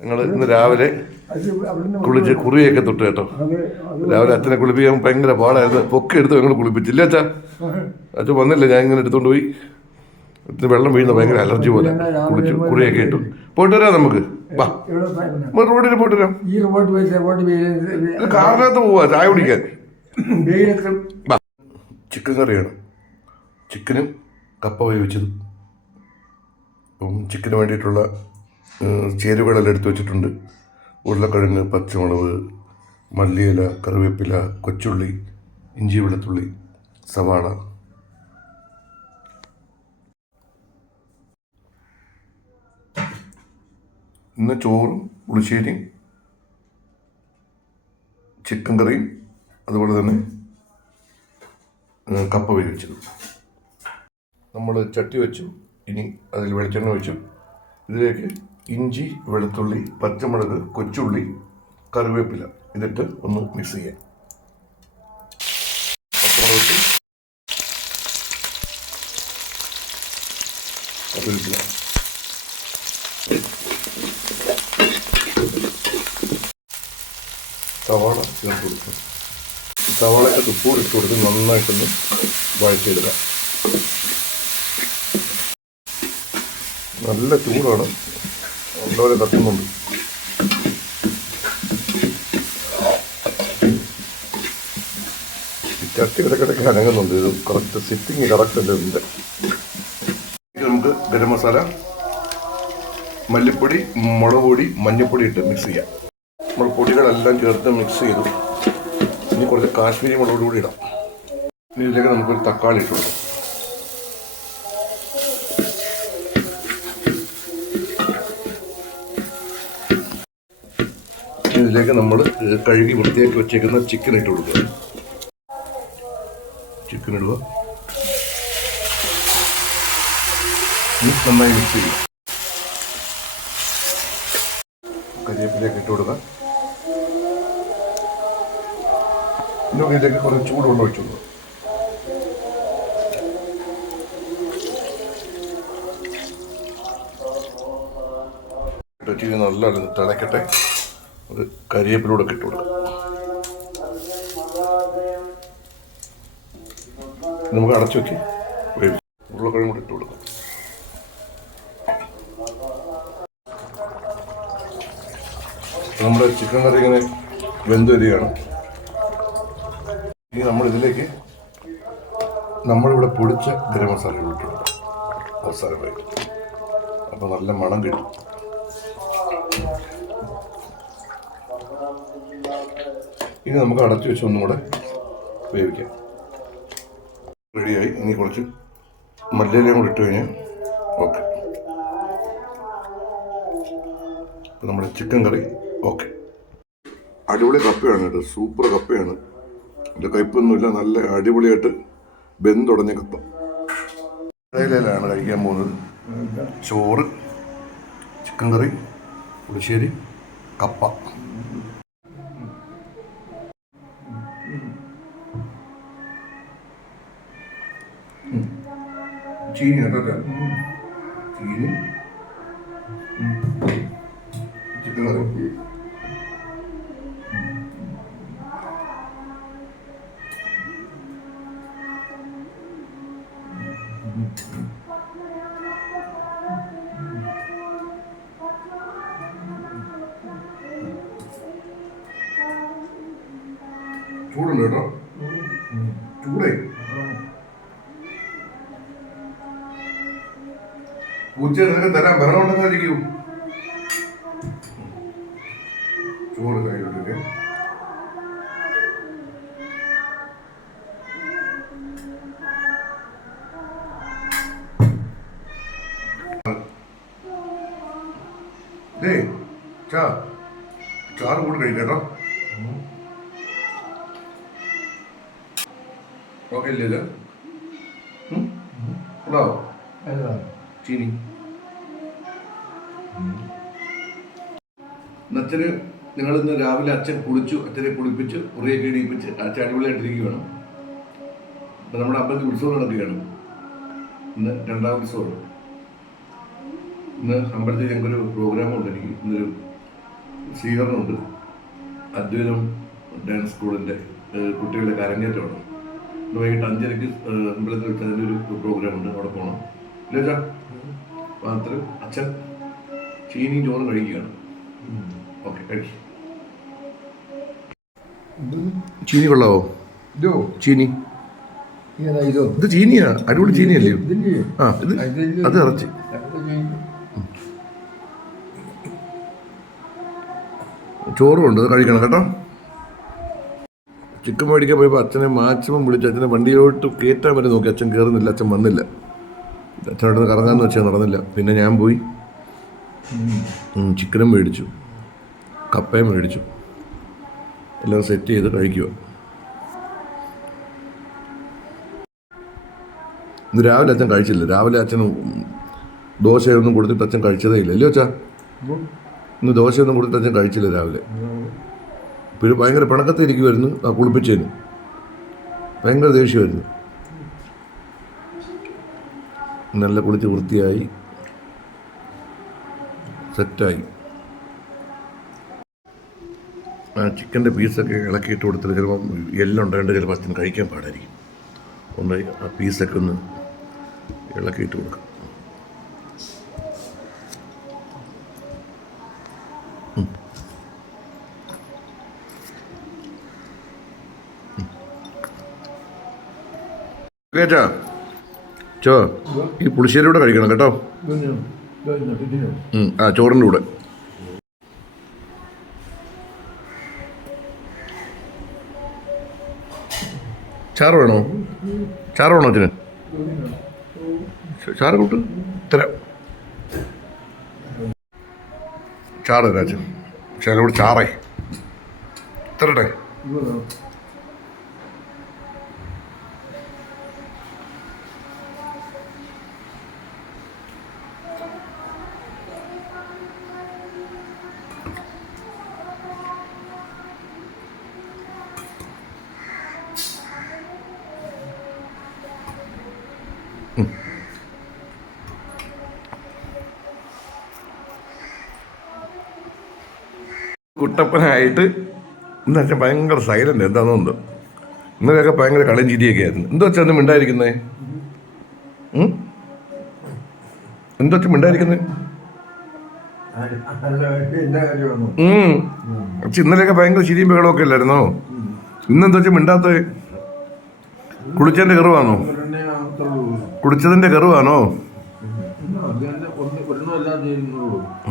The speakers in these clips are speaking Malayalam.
ഞങ്ങൾ ഇന്ന് രാവിലെ കുളിച്ച് കുറിയൊക്കെ തൊട്ട് കേട്ടോ. രാവിലെ അച്ഛനെ കുളിപ്പിക്കാൻ ഭയങ്കര പാടായിരുന്നു. പൊക്കെ എടുത്ത് ഞങ്ങൾ കുളിപ്പിച്ചില്ല അച്ഛാ. അച്ഛൻ വന്നില്ല, ഞാൻ ഇങ്ങനെ എടുത്തോണ്ട് പോയി. വെള്ളം വീഴുന്ന ഭയങ്കര അലർജി പോലെ. കുളിച്ചു കുറിയൊക്കെ ഇട്ടു. പോയിട്ട് വരാം നമുക്ക്. വാ, റോഡിൽ പോയിട്ട് വരാം. കാറിനകത്ത് പോവാ ചായ കുടിക്കാൻ. ചിക്കൻ കറിയാണ്. ചിക്കനും കപ്പ വേവിച്ചതും. ചിക്കന് വേണ്ടിയിട്ടുള്ള ചേരുവകളെല്ലാം എടുത്തു വെച്ചിട്ടുണ്ട്. ഉരുളക്കിഴങ്ങ്, പച്ചമുളക്, മല്ലിയില, കറിവേപ്പില, കൊച്ചുള്ളി, ഇഞ്ചി, വെളുത്തുള്ളി, സവാള. ഇന്ന് ചോറും പുളിശ്ശേരിയും ചിക്കൻ കറിയും അതുപോലെ തന്നെ കപ്പ വേവിച്ചതും. നമ്മൾ ചട്ടി വെച്ചു. ഇനി അതിൽ വെളിച്ചെണ്ണ വെച്ചു. ഇതിലേക്ക് ഇഞ്ചി, വെളുത്തുള്ളി, പച്ചമുളക്, കൊച്ചുള്ളി, കറിവേപ്പില ഇതിട്ട് ഒന്ന് മിക്സ് ചെയ്യാം. പച്ചമുളക്, കറിവേപ്പില, സവാള ചേർത്ത് കൊടുക്കുക. സവാളയൊക്കെ ഉപ്പൂടെ ഇട്ട് കൊടുത്ത് നന്നായിട്ടൊന്ന് വഴറ്റിയെടുക്കാം. നല്ല ചൂടാണ്, നല്ലപോലെ കത്തുന്നുണ്ട്. ചട്ടി ഇടയ്ക്കിടയ്ക്ക് അനങ്ങുന്നുണ്ട്. ഇത് കറക്റ്റ് സിറ്റിങ് കറക്റ്റ് അല്ല ഇതിൻ്റെ. ഇത് നമുക്ക് ഗരം മസാല, മല്ലിപ്പൊടി, മുളക് പൊടി, മഞ്ഞൾപ്പൊടി ഇട്ട് മിക്സ് ചെയ്യാം. നമ്മൾ പൊടികളെല്ലാം ചേർത്ത് മിക്സ് ചെയ്തു. ഇനി കുറച്ച് കാശ്മീരി മുളക് പൊടി ഇടാം. ഇനി ഇതിലേക്ക് നമുക്കൊരു തക്കാളി ഇട്ട് കൊടുക്കാം. ഇതിലേക്ക് നമ്മൾ കഴുകി വൃത്തിയാക്കി വെച്ചേക്കുന്ന ചിക്കൻ ഇട്ട് കൊടുക്കുക. ചിക്കൻ ഇടുക, നന്നായി മിക്സ് ചെയ്യുക. കരിവേപ്പിലേക്ക് ഇട്ട് കൊടുക്കുക. ഇനി ഇതിലേക്ക് കുറച്ച് ചൂടുവെള്ളം ഒഴിച്ചു കൊടുക്കുക. നല്ല തിളക്കട്ടെ. ഒരു കരിവേപ്പിലൂടെ ഇട്ട് കൊടുക്കുക. നമുക്ക് അടച്ചു വെക്കി വേവിച്ച് ഉരുളക്കിഴങ്ങ് കൂടെ ഇട്ട് കൊടുക്കാം. നമ്മുടെ ചിക്കൻ കറി ഇങ്ങനെ വെന്ത് വരികയാണ്. ഇനി നമ്മളിതിലേക്ക് നമ്മളിവിടെ പൊടിച്ച ഗരം മസാല ഇട്ട് കൊടുക്കാം അവസാനമായി. അപ്പോൾ നല്ല മണം കിട്ടും. ഇനി നമുക്ക് അടച്ചു വെച്ച് ഒന്നും കൂടെ വേവിക്കാം. റെഡിയായി. ഇനി കുറച്ച് മല്ലിയിലയും കൂടി ഇട്ട് കഴിഞ്ഞാൽ ഓക്കെ. നമ്മുടെ ചിക്കൻ കറി ഓക്കെ. അടിപൊളി കപ്പയാണ് ഇത്. സൂപ്പർ കപ്പയാണ്. ഇതിൻ്റെ കയ്പൊന്നുമില്ല. നല്ല അടിപൊളിയായിട്ട് വെന്തുടഞ്ഞ കപ്പ. ഇലയിലാണ് കഴിക്കാൻ പോകുന്നത്. ചോറ്, ചിക്കൻ കറി, പുളിശ്ശേരി, കപ്പ. ചീനി കേട്ടോ. ചീനി, ചിക്കൻ കറി. ചൂടുണ്ട് കേട്ടോ. ചൂടേ. പൂച്ച നിനക്ക് തരാൻ ബഹളം ഉണ്ടെന്നായിരിക്കൂ. ചോറ് കയ്യിലിട്ടിട്ട് ചാറ് കൂടി കഴിക്കട്ടോ. ഓക്കെ ഇല്ലല്ലോ. ചീനി അച്ഛന് നിങ്ങളിന്ന് രാവിലെ അച്ഛൻ കുളിച്ചു. അച്ഛനെ കുളിപ്പിച്ച് കുറിയൊക്കെ ഇടിപ്പിച്ച് അച്ഛൻ അടിപൊളിയായിട്ടിരിക്കുകയാണ്. അപ്പം നമ്മുടെ അമ്പലത്തിൽ ഉത്സവം നടക്കുകയാണ്. ഇന്ന് രണ്ടാം ഉത്സവം. ഇന്ന് അമ്പലത്തിൽ ഞങ്ങൾക്കൊരു പ്രോഗ്രാം ഉണ്ട്. എനിക്ക് ഇന്നൊരു സ്വീകരണമുണ്ട്. അദ്വൈതം ഡാൻസ് സ്കൂളിൻ്റെ കുട്ടികളുടെ അരങ്ങേറ്റമാണ്. ഇന്ന് വൈകിട്ട് 5:30 അമ്പലത്തിൽ വെച്ച് അതിൻ്റെ ഒരു പ്രോഗ്രാം ഉണ്ട്, അവിടെ പോകണം. ഇല്ല മാത്രം അച്ഛൻ ചീനിയും ചോറും കഴിക്കുകയാണ്. ഓക്കെ, കഴിക്കും. ചീനി കൊള്ളാവോ? ചീനി ഇത് ചീനിയാ, അടിപൊളി ചീനിയല്ലേ? ആ, ഇത് അത് ഇറച്ചി. ചോറും ഉണ്ട്, അത് കഴിക്കണം കേട്ടോ. ചിക്കൻ മേടിക്കാൻ പോയപ്പോൾ അച്ഛനെ മാക്സിമം വിളിച്ചു. അച്ഛനെ വണ്ടിയിലോട്ട് കയറ്റാൻ വരെ നോക്കി, അച്ഛൻ കയറുന്നില്ല. അച്ഛൻ വന്നില്ല. അച്ഛനോട് കറങ്ങാമെന്ന് വെച്ചാൽ നടന്നില്ല. പിന്നെ ഞാൻ പോയി ചിക്കനും മേടിച്ചു, കപ്പയും മേടിച്ചു, എല്ലാം സെറ്റ് ചെയ്ത് കഴിക്കുക. ഇന്ന് രാവിലെ അച്ഛൻ കഴിച്ചില്ല. രാവിലെ അച്ഛന് ദോശയൊന്നും കൊടുത്തിട്ട് അച്ഛൻ കഴിച്ചതേ ഇല്ല. ഇല്ലയോ അച്ഛാ? ഇന്ന് ദോശയൊന്നും കൊടുത്തിട്ട് അച്ഛൻ കഴിച്ചില്ല രാവിലെ. പിന്നെ ഭയങ്കര പിണക്കത്തിരിക്കുമായിരുന്നു. ആ കുളിപ്പിച്ചതിന് ഭയങ്കര ദേഷ്യമായിരുന്നു. നല്ല കുളിച്ച് വൃത്തിയായി സെറ്റായി. ആ ചിക്കൻ്റെ പീസൊക്കെ ഇളക്കിയിട്ട് കൊടുത്തിട്ട് ചിലപ്പം എല്ലാം ഉണ്ടായിട്ട് ചിലപ്പോൾ അച്ഛൻ കഴിക്കാൻ പാടായിരിക്കും. ഒന്ന് ആ പീസൊക്കെ ഒന്ന് ഇളക്കിയിട്ട് കൊടുക്കാം. കേട്ടാ ചോ, ഈ പുളിശ്ശേരിയുടെ കഴിക്കണം കേട്ടോ. ആ ചോറിൻ്റെ കൂടെ. ചാറ് വേണോ? ചാറ് വേണോ അച്ഛന്? ചാറ് കൂട്ട് തരാം. ചാറ് തരാം അച്ഛൻ. ചിലവിടെ ചാറേ തരട്ടെ. കുട്ടപ്പനായിട്ട് ഇന്ന് അച്ഛൻ ഭയങ്കര സൈലന്റ്. എന്താണെന്നുണ്ട് ഇന്നലെയൊക്കെ ഭയങ്കര കളിയും ചിരിയൊക്കെ ആയിരുന്നു. എന്തോ അച്ഛൻ ഒന്നും മിണ്ടായിരിക്കുന്നേ? എന്തോ അച്ഛൻ മിണ്ടായിരിക്കുന്നേ? അച്ഛൻ ഇന്നലെയൊക്കെ ഭയങ്കര ചിരിയും ബഹളമൊക്കെ അല്ലായിരുന്നോ? ഇന്നെന്താ അച്ഛൻ മിണ്ടാത്തേ? കുളിച്ചതിന്റെ കെറുവാണോ? കുളിച്ചതിന്റെ കെറുവാണോ?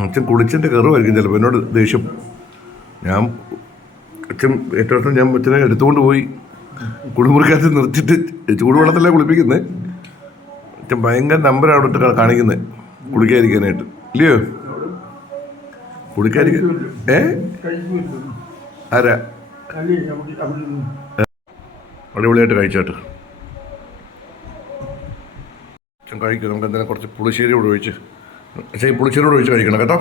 അച്ഛൻ കുളിച്ചതിന്റെ കെറുവായിരിക്കും ചിലപ്പോൾ. എന്നോട് ദേഷ്യം. ഞാൻ അച്ഛൻ ഏറ്റവും ഞാൻ അച്ഛനെ എടുത്തുകൊണ്ട് പോയി കുളിമുറിക്കകത്ത് നിർത്തിയിട്ട് ചൂടുവെള്ളത്തിലാണ് കുളിപ്പിക്കുന്നത്. അച്ഛൻ ഭയങ്കര നമ്പർ അവിടെ ഇട്ട് കാണിക്കുന്നത് കുളിക്കാതിരിക്കാനായിട്ട്. ഇല്ലയോ? കുളിക്കാതിരിക്കാൻ ആരാ? അടിപൊളിയായിട്ട് കഴിച്ചാട്ട് അച്ഛൻ കഴിക്കും. നമുക്ക് എന്തെങ്കിലും കുറച്ച് പുളിശ്ശേരി കൂടെ ഒഴിച്ച് അച്ഛൻ ഈ പുളിശ്ശേരി കൂടെ ഒഴിച്ച് കഴിക്കണം കേട്ടോ.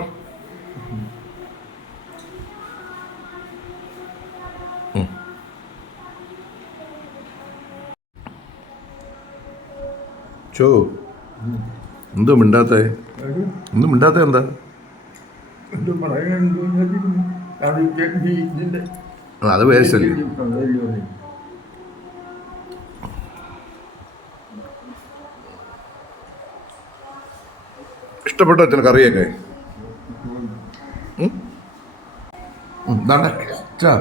ചോ, എന്തോ മിണ്ടാത്തേ? ഒന്നും മിണ്ടാത്ത എന്താ? അത് വേസ്റ്റല്ലേ. ഇഷ്ടപ്പെട്ടോ അച്ഛന് കറിയൊക്കെ? ചാ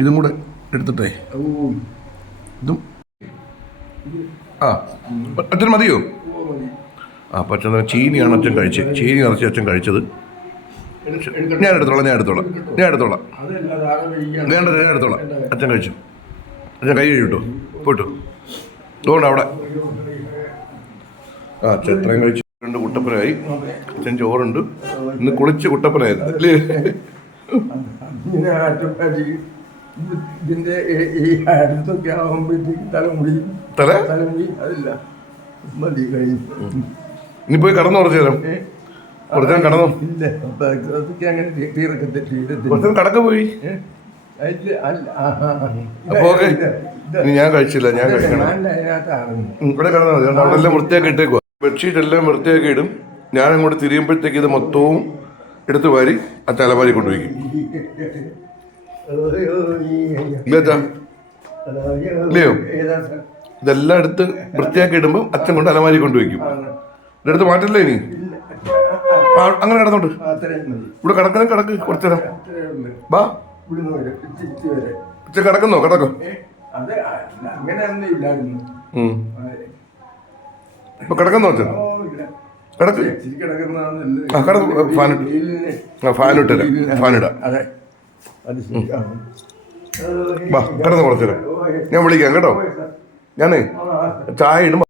ഇതും കൂടെ എടുത്തിട്ടേ. ഇതും ആ അച്ഛന് മതിയോ? ആ പച്ച ചീനിയാണ് അച്ഛൻ കഴിച്ചത്. ചീനി നിറച്ച് അച്ഛൻ കഴിച്ചത്. ഞാൻ എടുത്തോളാം. വേണ്ട, ഞാൻ എടുത്തോളാം. അച്ഛൻ കഴിച്ചു. അച്ഛൻ കൈ കഴിട്ടോ പോട്ടു. അതുകൊണ്ട് അവിടെ ആ അച്ഛൻ എത്രയും കഴിച്ചു. 2 കുട്ടപ്പനായി. അച്ഛൻ ചോറുണ്ട്. ഇന്ന് കുളിച്ച് കുട്ടപ്പനായിരുന്നു അല്ലേ? ഇതിന്റെ ഈ അടുത്തൊക്കെ ആവുമ്പോഴത്തേക്ക് തലമുടി അതില്ല മതി കഴിഞ്ഞു. ഇനി പോയി കടന്നു കുറച്ചു നേരം. കുറച്ചു നേരം കടന്നു. ഇല്ല അതൊക്കെ അങ്ങനെ കടക്ക പോയി. അപ്പൊ ഞാൻ കഴിച്ചില്ല. ഞാൻ കഴിക്കണം. ഇവിടെ കിടന്നാൽ മതി. അവിടെ എല്ലാം വൃത്തിയാക്കി ഇട്ടേക്കുവാ. ബെഡ്ഷീറ്റ് എല്ലാം വൃത്തിയാക്കി ഇടും. ഞാൻ അങ്ങോട്ട് തിരിയുമ്പോഴത്തേക്ക് ഇത് മൊത്തവും എടുത്ത് വാരി അച്ഛൻ അലമാരി കൊണ്ടുപോയിക്കും. ഇല്ലേ അച്ഛാ? ഇല്ലയോ? ഇതെല്ലാം എടുത്ത് വൃത്തിയാക്കി ഇടുമ്പോൾ അച്ഛൻ കൊണ്ട് അലമാരി കൊണ്ടുവയ്ക്കും. ഇതെടുത്ത് മാറ്റില്ലേ ഇനി? അങ്ങനെ കിടന്നോട്ട് ഇവിടെ കിടക്കണം. കിടക്ക് കുറച്ചേരം ബാ. കിടക്കുന്നോ? കിടക്കോ? ഇപ്പൊ കിടക്കുന്നോ അച്ഛൻ? കിടക്ക്. ഫാനിടാം. വാ കിടന്ന് കുറച്ചേരം. ഞാൻ വിളിക്കാം കേട്ടോ. ഞാനേ ചായ ഇടുമ്പോ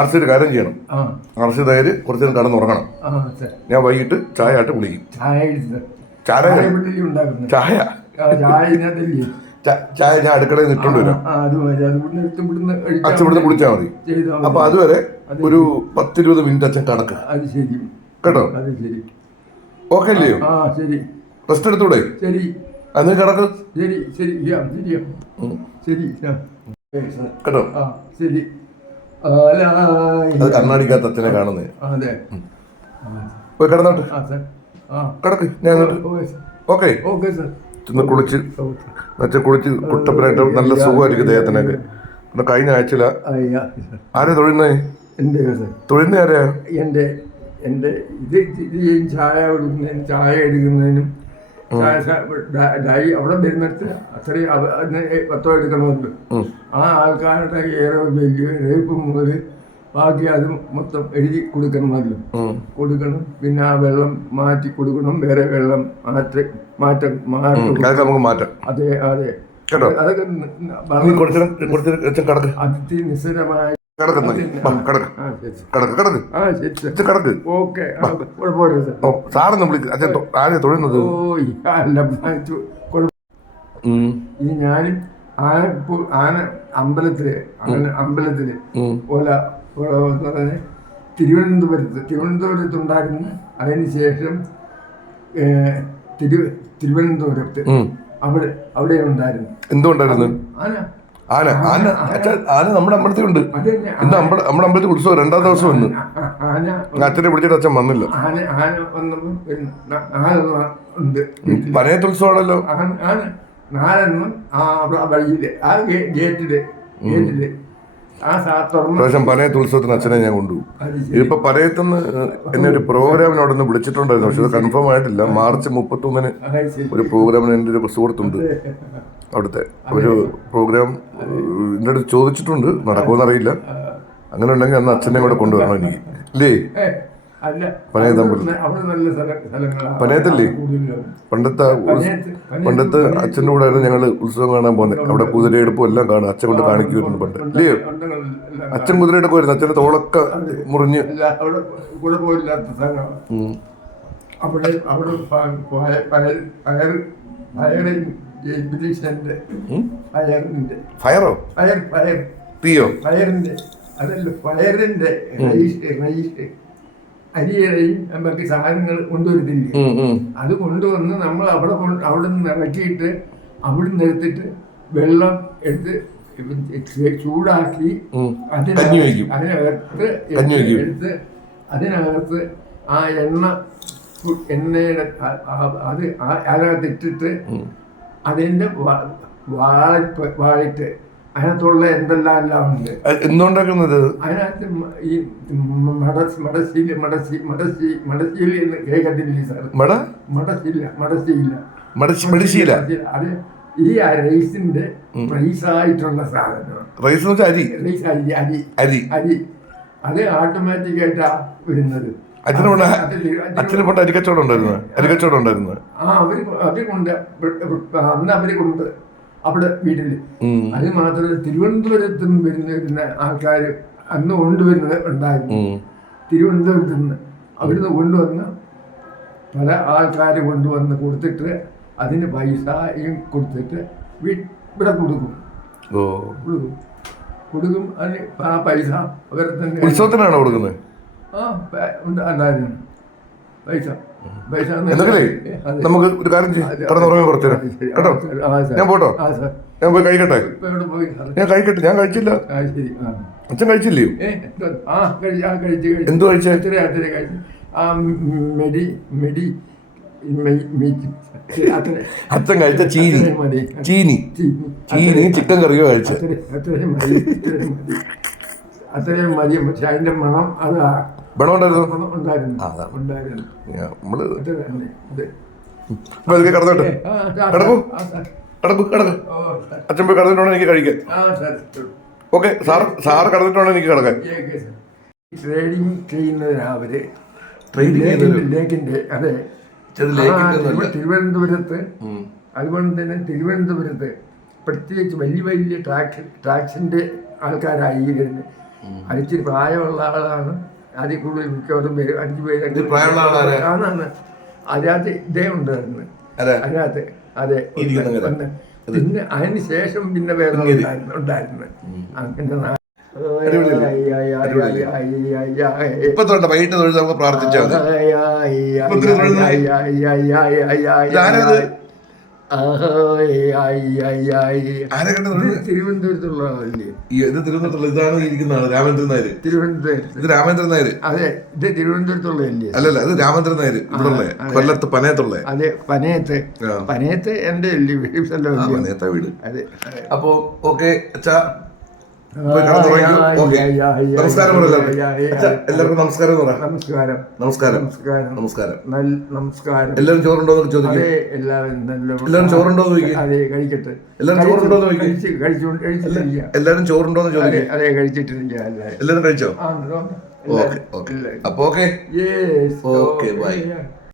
RC ഒരു കാര്യം ചെയ്യണം. RC തയ്യല് കുറച്ചു നേരം കടന്നുറങ്ങണം. ഞാൻ വൈകിട്ട് ചായ ആയിട്ട് വിളിക്കും. ചായ ഞാൻ അടുക്കളയിൽ നിന്ന് ഇട്ടോണ്ട് വരാം. അച്ഛൻ ഇവിടുന്ന് കുളിച്ചാൽ മതി. അപ്പൊ അതുവരെ ഒരു 10-20 മിനിറ്റ് അച്ഛൻ കടക്ക് കേട്ടോ. ഓക്കെ അല്ലയോ? റെസ്റ്റ് എടുത്തൂടെ? അന്ന് കിടക്ക് കേട്ടോ. അത് കണ്ണാടിക്കകത്ത് അച്ഛനെ കാണുന്നേ. പോയി കിടന്നോട്ട്. കിടക്ക്. ഞാൻ ഓക്കെ ചെന്ന് കുളിച്ച് അച്ഛൻ കുളിച്ച് കുട്ടപ്പനായിട്ട് നല്ല സുഖമായിരിക്കും ദേഹത്തിനൊക്കെ. പിന്നെ കഴിഞ്ഞ ആഴ്ചയില ആരെയാ തൊഴുന്നേ? തൊഴുന്ന ആരെയാ? എൻ്റെ ചായ കൊടുക്കുന്നതിനും ചായ എടുക്കുന്നതിനും അവിടെ വരുന്നിടത്ത് അത്രയും 10 എടുക്കണമല്ലോ. ആ ആൾക്കാരുടെ ഏറെ വലിയ റേപ്പ് മുതൽ ബാക്കി അത് മൊത്തം എഴുതി കൊടുക്കണമല്ലോ. കൊടുക്കണം. പിന്നെ ആ വെള്ളം മാറ്റി കൊടുക്കണം. വേറെ വെള്ളം മാറ്റാം. അതെ അതെ. അതൊക്കെ അതിനിസ്സരമായ സാറെന്ന് വിളിക്കും. അച്ഛൻ ആരെയാ തൊഴുന്നത്? ഞാനും ആന അമ്പലത്തില് തിരുവനന്തപുരത്തുണ്ടായിരുന്നു. അതിനുശേഷം തിരുവനന്തപുരത്ത് അവിടെ ഉണ്ടായിരുന്നു. എന്തുകൊണ്ടായിരുന്നു? ആന നമ്മുടെ അമ്പലത്തിൽ ഉണ്ട്. ഇന്ന് നമ്മുടെ അമ്പലത്തിൽ ഉത്സവം 2ാം ദിവസം വന്നു. അച്ഛനെ വിളിച്ചിട്ട് അച്ഛൻ വന്നില്ല. പനയത്ത് ഉത്സവമാണല്ലോ. പ്രാവശ്യം പനയത്ത് ഉത്സവത്തിന് അച്ഛനെ ഞാൻ കൊണ്ടുപോകും. ഇപ്പൊ പനയത്തുനിന്ന് എന്നെ ഒരു പ്രോഗ്രാമിന് അവിടെ നിന്ന് വിളിച്ചിട്ടുണ്ടായിരുന്നു. പക്ഷെ അത് കൺഫേം ആയിട്ടില്ല. മാർച്ച് 31 ഒരു പ്രോഗ്രാമിന് എൻ്റെ ഒരു സുഹൃത്തുണ്ട് അവിടുത്തെ. ഒരു പ്രോഗ്രാം എൻ്റെ അടുത്ത് ചോദിച്ചിട്ടുണ്ട്. നടക്കുമെന്നറിയില്ല. അങ്ങനെ ഉണ്ടെങ്കിൽ അന്ന് അച്ഛനെ കൂടെ കൊണ്ടുവരണം എനിക്ക്. ഇല്ലേ? പനയത്തല്ലേ? പണ്ടത്തെ അച്ഛൻ്റെ കൂടെ ആയിരുന്നു ഞങ്ങൾ ഉത്സവം കാണാൻ പോകുന്നത്. അവിടെ കുതിരയെടുപ്പും എല്ലാം കാണും. അച്ഛൻ കൊണ്ട് കാണിക്കുമായിരുന്നു പണ്ട്. ഇല്ലയോ? അച്ഛൻ കുതിരയെടുക്കുമായിരുന്നു. അച്ഛൻ്റെ തോളൊക്കെ മുറിഞ്ഞ് ഫയറോ തീയോ? അതല്ല, ഫയറിന്റെ അരിയുടെയും നമുക്ക് സാധനങ്ങൾ കൊണ്ടുവരുന്നില്ലേ? അത് കൊണ്ടുവന്ന് നമ്മൾ അവിടെ നിന്ന് ഇറക്കിയിട്ട് അവിടെ നിന്ന് എടുത്തിട്ട് വെള്ളം എടുത്ത് ചൂടാക്കി അതിനകത്ത് ആ എണ്ണയുടെ അത് അതിനകത്തിട്ടിട്ട് അതിന്റെ വാളിട്ട് അതിനകത്തുള്ള എന്തെല്ലാം ഉണ്ട്. എന്തുണ്ടാക്കുന്നത്? അതിനകത്ത് ഈ മടശീല എന്ന് കേൾക്കത്തില്ലേ സാർ? മടശീല അത് ഈ റൈസിന്റെ റൈസായിട്ടുള്ള സാധനമാണ്. അരി അത് ഓട്ടോമാറ്റിക് ആയിട്ടാ വരുന്നത്. അച്ഛന് പണ്ട് അരിക്കച്ചവടം ഉണ്ടായിരുന്നു. അവര് കൊണ്ട് അന്ന് അവര് കൊണ്ട് അവിടെ വീട്ടില്. അത് മാത്രമല്ല, തിരുവനന്തപുരത്ത് നിന്ന് വരുന്ന ആൾക്കാർ അന്ന് കൊണ്ടുവരുന്നത് ഉണ്ടായിരുന്നു. തിരുവനന്തപുരത്ത് നിന്ന് അവിടുന്ന് കൊണ്ടുവന്ന് പല ആൾക്കാർ കൊണ്ടുവന്ന് കൊടുത്തിട്ട് അതിന് പൈസയും കൊടുത്തിട്ട് ഇവിടെ കൊടുക്കും. അതിന് ആ പൈസ അവരെ തന്നെ ഉത്സവത്തിനാണോ കൊടുക്കുന്നത്? ഉണ്ടായിരുന്നു പൈസ. നമുക്ക് ഒരു കാര്യം ചെയ്യും, കടന്നുറങ്ങാൻ കുറച്ചു കേട്ടോ. ഞാൻ പോട്ടോ? ഞാൻ പോയി കഴിക്കട്ടെ? ഞാൻ കഴിച്ചില്ല. അച്ഛൻ കഴിച്ചില്ലയോ? എന്തു കഴിച്ചേ? ആ മെടി മെടി അത്ര അച്ഛൻ കഴിച്ച ചീനി മതി. ചീനി ചീനി ചിക്കൻ കറിയോ കഴിച്ച്. അത്രയും മതി, അത്രയും മതി. പക്ഷെ അതിന്റെ മണം അത് മണം ഉണ്ടായിരുന്നു. ഉണ്ടായിരുന്നു. നമ്മള് അത്ര തന്നെ. ഇത് കടന്നോട്ടെ. കിടക്കൂ കിടക്കൂ കിടക്ക്. അച്ഛൻ പോയി കടന്നിട്ടാണോ എനിക്ക് കഴിക്കാൻ? ഓക്കെ സാറ് കടന്നിട്ടാണോ എനിക്ക് കിടക്കാൻ? ട്രേഡിങ് ചെയ്യുന്നതിന് അവര് ലേക്കിന്റെ അതെ തിരുവനന്തപുരത്ത്. അതുകൊണ്ട് തന്നെ തിരുവനന്തപുരത്ത് പ്രത്യേകിച്ച് വലിയ വലിയ ടാക്സിന്റെ ആൾക്കാരായി വരുന്നത്. അതിച്ചിരി പ്രായമുള്ള ആളാണ് അതിൽ കൂടുതൽ മിക്കവാറും പേര് 5 പേര് ആണാണ് അതിനകത്ത് ഇദ്ദേഹം ഉണ്ടായിരുന്നു. അതിനകത്ത് അതെ. പിന്നെ അതിന് ശേഷം പിന്നെ വേറെ ഉണ്ടായിരുന്നു. അങ്ങനെ ഇപ്പൊ തൊണ്ട വൈകിട്ട് തൊഴിൽ നമുക്ക് പ്രാർത്ഥിച്ചാൽ തിരുവനന്തപുരത്തുള്ള ഇത് തിരുവനന്തപുരത്തുള്ള ഇതാണ് ഇരിക്കുന്നതാണ് രാമേന്ദ്രൻ നായർ. തിരുവനന്തപുരത്ത് ഇത് രാമേന്ദ്രൻ നായർ. അതെ, ഇത് തിരുവനന്തപുരത്തുള്ള അല്ലല്ല, ഇത് രാമേന്ദ്രൻ നായർ ഇവിടെ കൊല്ലത്ത് പനയത്തുള്ള. അതെ, പനയത്ത് എന്റെ പനയത്ത വീട്. അതെ. അപ്പൊ ഓക്കെ അച്ഛാ, നമസ്കാരം. എല്ലാവർക്കും നമസ്കാരം. നമസ്കാരം. നമസ്കാരം. നമസ്കാരം. നമസ്കാരം. എല്ലാവരും ചോറുണ്ടോ എന്ന് ചോദിക്കും. എല്ലാവരും ചോറുണ്ടോ എന്ന് ചോദിക്കും. അതെ, കഴിക്കട്ടെ. എല്ലാവരും ചോറുണ്ടോ എന്ന് ചോദിക്കും. കഴിച്ചിട്ടില്ല. എല്ലാവരും ചോറുണ്ടോ എന്ന് ചോദിക്കും. അതെ, കഴിച്ചിട്ടില്ല. എല്ലാവരും കഴിച്ചോ? Okay okay. അപ്പൊ okay. Yes. Okay, bye. Yeah.